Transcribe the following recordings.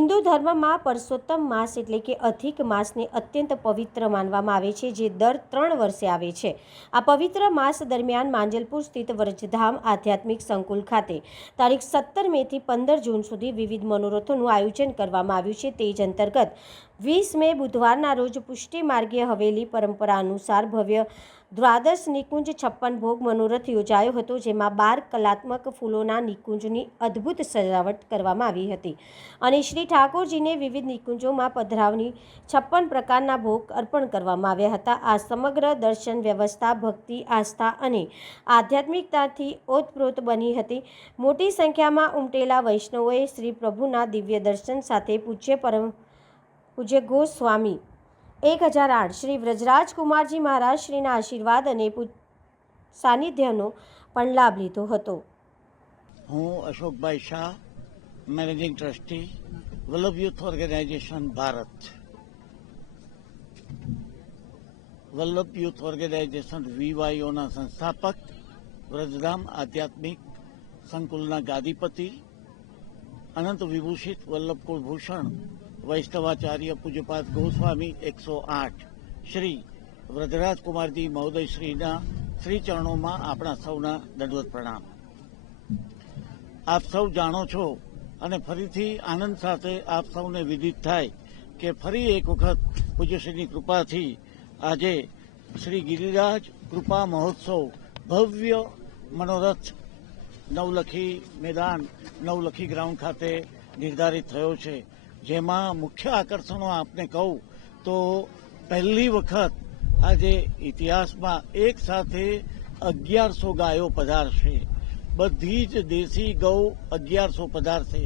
હિન્દુ ધર્મમાં પરસોત્તમ માસ એટલે કે અધિક માસને અત્યંત પવિત્ર માનવામાં આવે છે, જે દર 3 વર્ષે આવે છે. આ પવિત્ર માસ દરમિયાન માંજલપુર સ્થિત વ્રજધામ આધ્યાત્મિક સંકુલ ખાતે તારીખ 17 મેથી 15 જૂન સુધી વિવિધ મનોરથોનું આયોજન કરવામાં આવ્યું છે. તે જ અંતર્ગત 20 મે બુધવારના રોજ પુષ્ટિ માર્ગીય હવેલી પરંપરા અનુસાર ભવ્ય દ્વાદશ નિકુંજ 56 ભોગ મનોરથ યોજાયો હતો, જેમાં 12 કલાત્મક ફૂલોના નિકુંજની અદ્ભુત સજાવટ કરવામાં આવી હતી અને શ્રી ઠાકોરજીને વિવિધ નિકુંજોમાં પધરાવની 56 પ્રકારના ભોગ અર્પણ કરવામાં આવ્યા હતા. આ સમગ્ર દર્શન વ્યવસ્થા ભક્તિ, આસ્થા અને આધ્યાત્મિકતાથી ઓતપ્રોત બની હતી. મોટી સંખ્યામાં ઉમટેલા વૈષ્ણવોએ શ્રી પ્રભુના દિવ્ય દર્શન સાથે પૂજ્ય ગોસ્વામી 1008 શ્રી વ્રજરાજકુમારજી મહારાજ શ્રીના આશીર્વાદ અને સાનિધ્યનો પણ લાભ લીધો હતો. હું Ashokbhai Shah, managing trustee, Vallabh youth organization Bharat. Vallabh youth organization વીવાયઓના સંસ્થાપક, વ્રજધામ આધ્યાત્મિક સંકુલના ગાદીપતિ, અનંત વિભૂષિત વલ્લભ કુળભૂષણ વૈષ્ણવાચાર્ય પૂજ્યપાદ ગોસ્વામી 108 શ્રી વ્રજરાજકુમારજી મહોદયશ્રીના શ્રી ચરણોમાં આપણા સૌના દંડવત પ્રણામ. આપ સૌ જાણો છો અને ફરીથી આનંદ સાથે આપ સૌને વિદિત થાય કે ફરી એક વખત પૂજ્યશ્રીની કૃપાથી આજે શ્રી ગિરિરાજ કૃપા મહોત્સવ ભવ્ય મનોરથ નવલખી મેદાન, નવલખી ગ્રાઉન્ડ ખાતે નિર્ધારિત થયો છે. જેમાં મુખ્ય આકર્ષણો આપને કહું તો પહેલી વખત આજે ઇતિહાસમાં એક સાથે 1100 ગાયો પધારશે. બધી જ દેશી ગૌ 1100 પધારશે.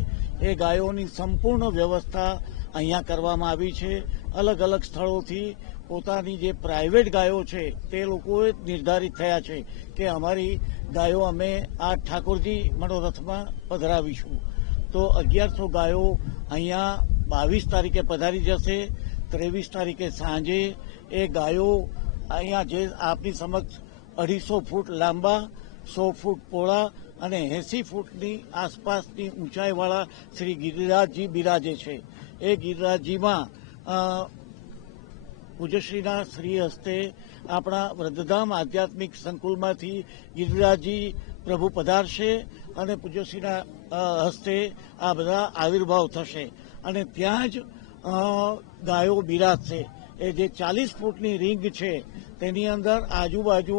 એ ગાયોની સંપૂર્ણ વ્યવસ્થા અહીંયા કરવામાં આવી છે. અલગ અલગ સ્થળોથી પોતાની જે પ્રાઇવેટ ગાયો છે તે લોકોએ નિર્ધારિત થયા છે કે અમારી ગાયો અમે આ ઠાકોરજી મનોરથમાં પધરાવીશું. તો 1100 ગાયો અહીંયા 22 તારીખે પધારી જશે. 23 તારીખે સાંજે એ ગાયો અહીંયા જે આપની સમક્ષ 250 ફૂટ લાંબા, 100 ફૂટ પહોળા અને 80 ફૂટની આસપાસની ઊંચાઈવાળા શ્રી ગિરિરાજજી બિરાજે છે. એ ગિરિરાજજીમાં પૂજ્યશ્રીના શ્રી હસ્તે આપણા વ્રજધામ આધ્યાત્મિક સંકુલમાંથી ગિરિરાજજી પ્રભુ પધારશે અને પૂજ્યશ્રીના હસ્તે આ બધા આવિર્ભાવ થશે અને ત્યાં જ ગાયો બિરાજશે. એ જે 40 ફૂટની રીંગ છે તેની અંદર આજુબાજુ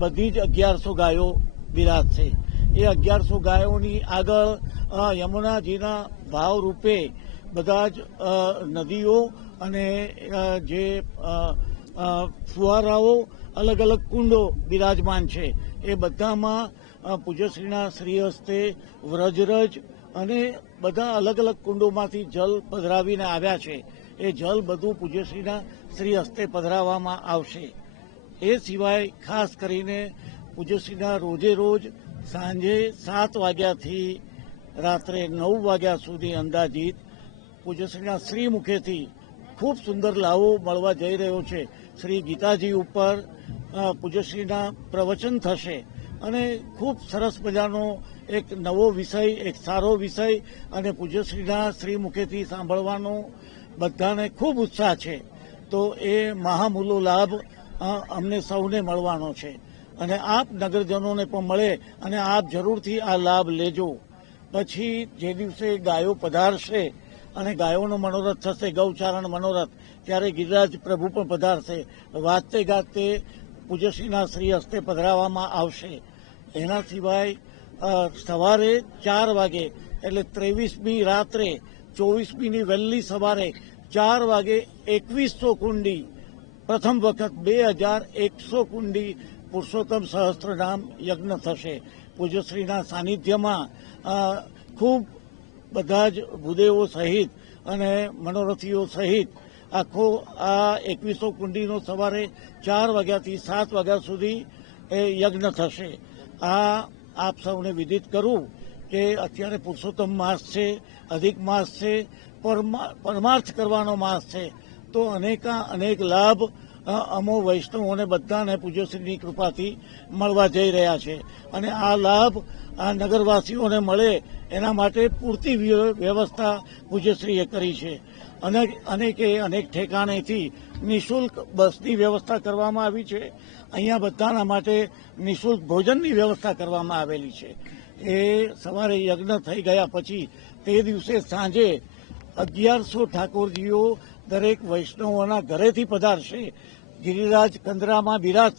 બધી જ 1100 ગાયો બિરાજશે. એ 1100 ગાયોની આગળ યમુનાજીના ભાવ રૂપે બધા જ નદીઓ અને જે ફુવારાઓ, અલગ અલગ કુંડો બિરાજમાન છે. એ બધામાં પૂજ્યશ્રીના શ્રી હસ્તે વ્રજરજ અને બધા અલગ અલગ કુંડોમાંથી જલ પધરાવીને આવ્યા છે. એ જલ બધું પૂજ્યશ્રીના શ્રી હસ્તે પધરાવવામાં આવશે. એ સિવાય ખાસ કરીને પૂજ્યશ્રીના રોજે રોજ સાંજે 7 વાગ્યાથી રાત્રે 9 વાગ્યા સુધી અંદાજિત પૂજ્યશ્રીના શ્રી મુખેથી ખૂબ સુંદર લાવો મળવા જઈ રહ્યો છે. શ્રી ગીતાજી ઉપર પૂજ્યશ્રીના પ્રવચન થશે અને ખૂબ સરસ મજાનો એક નવો વિષય, એક સારો વિષય અને પૂજ્યશ્રીના શ્રી મુખેથી સાંભળવાનો બધાને ખૂબ ઉત્સાહ છે. તો એ મહામૂલો લાભ અમને સૌને મળવાનો છે અને આપ નગરજનોને પણ મળે અને આપ જરૂરથી આ લાભ લેજો. પછી જે દિવસે ગાયો પધારશે અને ગાયોનો મનોરથ થશે, ગૌચારણ મનોરથ, ત્યારે ગિરિરાજ પ્રભુ પણ પધારશે. વાજતે ગાજતે પૂજ્યશ્રીના શ્રી હસ્તે પધરાવવામાં આવશે. એના સિવાય સવારે 4 વાગે એટલે 23મી રાત્રે 24મીની વહેલી સવારે 4 વાગે 2100 કુંડી, પ્રથમ વખત 2100 કુંડી પુરુષોત્તમ સહસ્ત્રનામ યજ્ઞ થશે. પૂજ્યશ્રીના સાનિધ્યમાં ખૂબ બધા જ ભૂદેવો સહિત અને મનોરથીઓ સહિત આખો આ 2100 કુંડીનો સવારે 4 વાગ્યાથી 7 વાગ્યા સુધી એ યજ્ઞ થશે. આ આપ સૌને વિદિત કરું કે અત્યારે પુરુષોત્તમ માસ છે, અધિક માસ છે, પરમાર્થ કરવાનો માસ છે. તો અનેક લાભ અમો વૈષ્ણવોને બધાને પૂજ્યશ્રીની કૃપાથી મળવા જઈ રહ્યા છે અને આ લાભ આ નગરવાસીઓને મળે એના માટે પૂરતી વ્યવસ્થા પૂજ્યશ્રીએ કરી છે. અનેક ઠેકાણેથી નિઃશુલ્ક બસની વ્યવસ્થા કરવામાં આવી છે. અહીંયા બધાના માટે નિઃશુલ્ક ભોજનની વ્યવસ્થા કરવામાં આવેલી છે. એ સવારે યજ્ઞ થઈ ગયા પછી તે દિવસે સાંજે 1100 ઠાકોરજીઓ દરેક વૈષ્ણવોના ઘરેથી પધારશે. ગિરિરાજ કંદરામાં બિરાજ